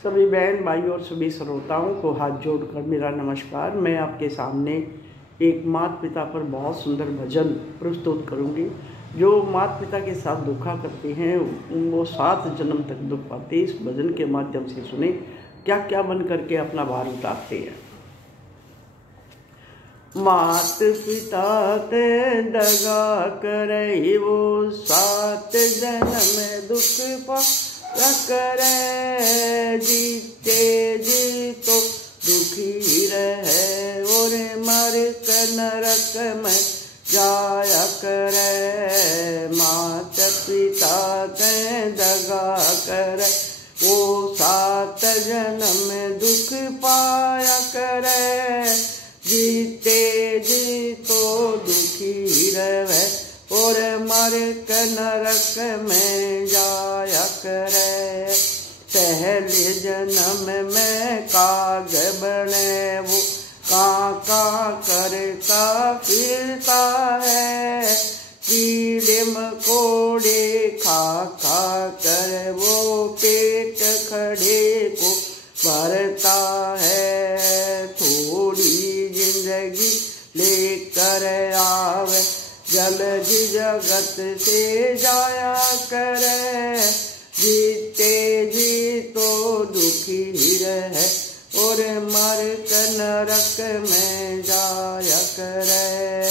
सभी बहन भाई और सभी श्रोताओं को हाथ जोड़कर मेरा नमस्कार। मैं आपके सामने एक माता पिता पर बहुत सुंदर भजन प्रस्तुत करूंगी। जो माता पिता के साथ धोखा करते हैं वो 7 जन्म तक दुख पाते। इस भजन के माध्यम से सुने क्या क्या बन करके अपना भार उतारते हैं। मात पिता ते दगा करे वो 7 जन्म दुख पा करे। जीते जी तो दुखी रहे और मर कर नरक में जाया करे। माता पिता के दगा करे वो 7 जन्म दुख पाया करे। जीते जी तो दुखी रहे और मर कर नरक में जाया करे। पहले जन्म में काग बने वो काका करता फिरता है। कीड़े मकोड़े खा कर वो पेट खड़े को भरता है। थोड़ी जिंदगी लेकर आवे जल्द जगत से जाया करे। जीते जी तो दुखी रहे और मर कर नरक में जाया करे।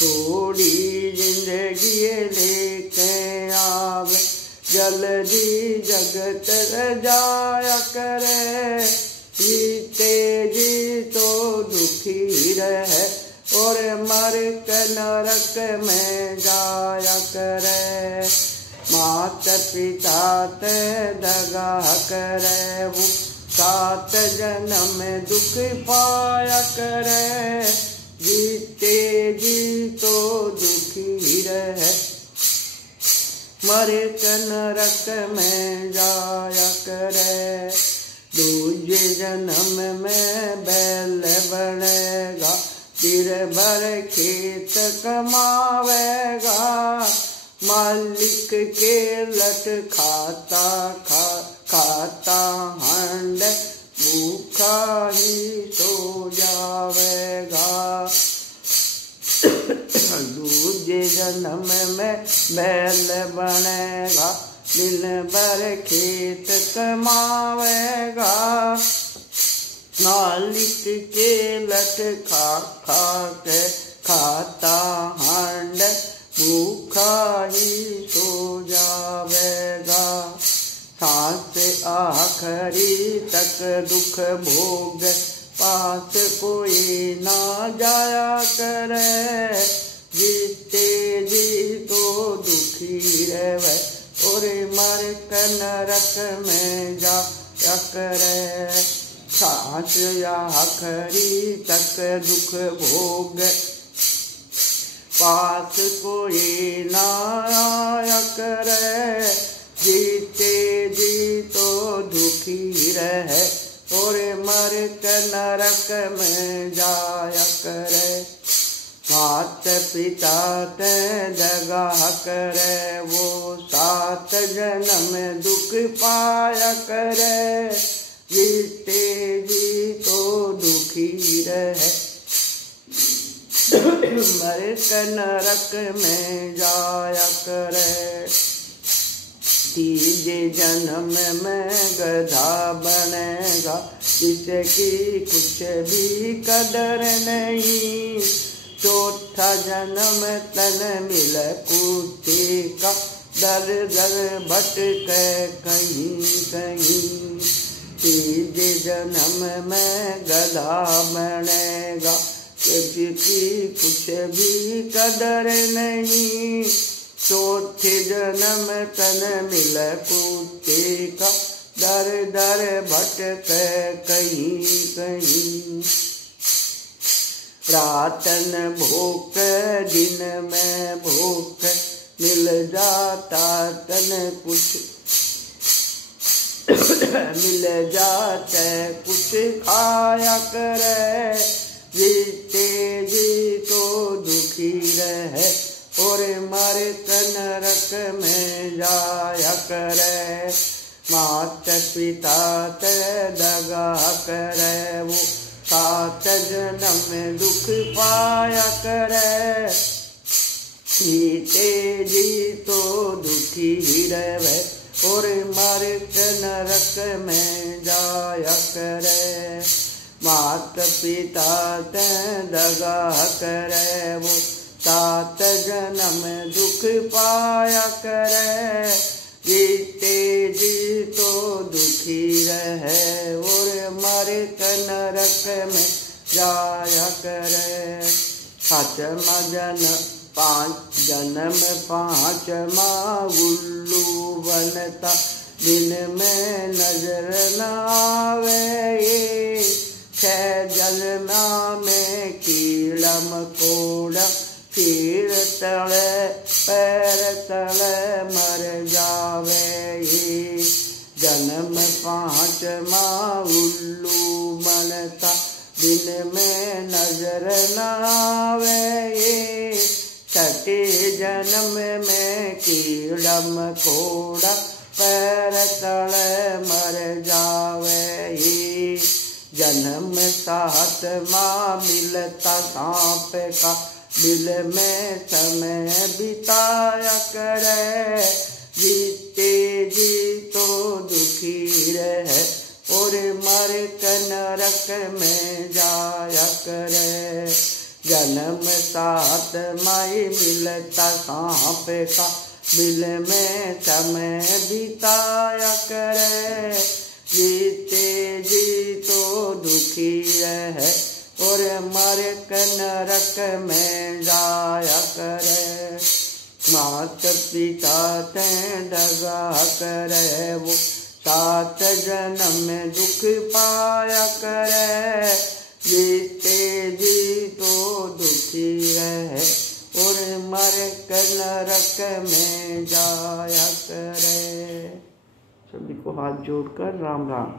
थोड़ी जिंदगी लेके आवे जल्दी जगत जाया करे। जीते जी तो दुखी रहे और मर कर नरक में जाया करे। माता पिता ते दगा करे वो 7 जन्म दुख पाया करे। जीते जी तो दुखी रहे मर कर नरक में जाया करे। दूजे जन्म में बैल बनेगा फिर भर खेत कमावेगा। मालिक के लट खाता हंड भूखा ही सो जावेगा। दूजे जन्म में बैल बनेगा दिन भर खेत कमावेगा। मालिक के लट के खाता हंड भूखा ही सो जावेगा। सांस आखिरी तक दुख भोग पास कोई ना जाया करे। जीते जी तो दुखी रहे और मर कर नरक में जाया करे। सांस आखिरी तक दुख भोग पास कोई ना आया करे। जीते जी तो दुखी रहे और मर कर नरक में जाया करे। माता पिता ते दगा करे वो 7 जन्म दुख पाया करे। जीते जी तो दुखी रहे मर कर नरक में जाया करे। तीजे जन्म में गधा बनेगा जिसकी कुछ भी कदर नहीं। चौथा जन्म तन मिल कुत्ते का दर दर भटके कहीं कहीं। तीजे जन्म में गधा बनेगा जिसकी कुछ भी कदर नहीं। चौथे जन्म तन मिल कुत्ते का दर दर भटके कहीं कहीं। रातन भूख दिन में भूख मिल जाता तन कुछ मिल जाते कुछ खाया करे। जीते जी तो दुखी रहे और मर कर नरक में जाया करे। मात पिता ते दगा करे वो 7 जन्म दुख पाया करे। जीते जी तो दुखी ही रहे और मर के नरक में जाया करे। मात पिता ते दगा करे वो 7 जन्म दुख पाया करे। जीते जी तो दुखी रहे और मर के नरक में जाया करे। 5 जन्म 5वां उल्लू बनता दिन में नजर न आवे। 6 जन्म में कीड़ा मकोड़ा फिर तले पैर तले मर जावे। जन्म 5वां उल्लू बनता दिन में नजर न आवे। 6 जन्म में कीड़ा मकोड़ा पैर तले मर जावे। जन्म 7वां मिलता सांप का दिल में समय बिताया करे। जीते जी तो दुखी रहे और मर के नरक में जाया करे। जन्म 7वां मिलता सांप का दिल में समय बिताया करे। जीते जी तो दुखी रहे और मर के नरक में जाया करे। मात पिता ते दगा करे वो 7 जन्म दुख पाया करे। जीते जी तो दुखी रहे और मर के नरक में जाया करे। सभी को हाथ जोड़कर राम राम।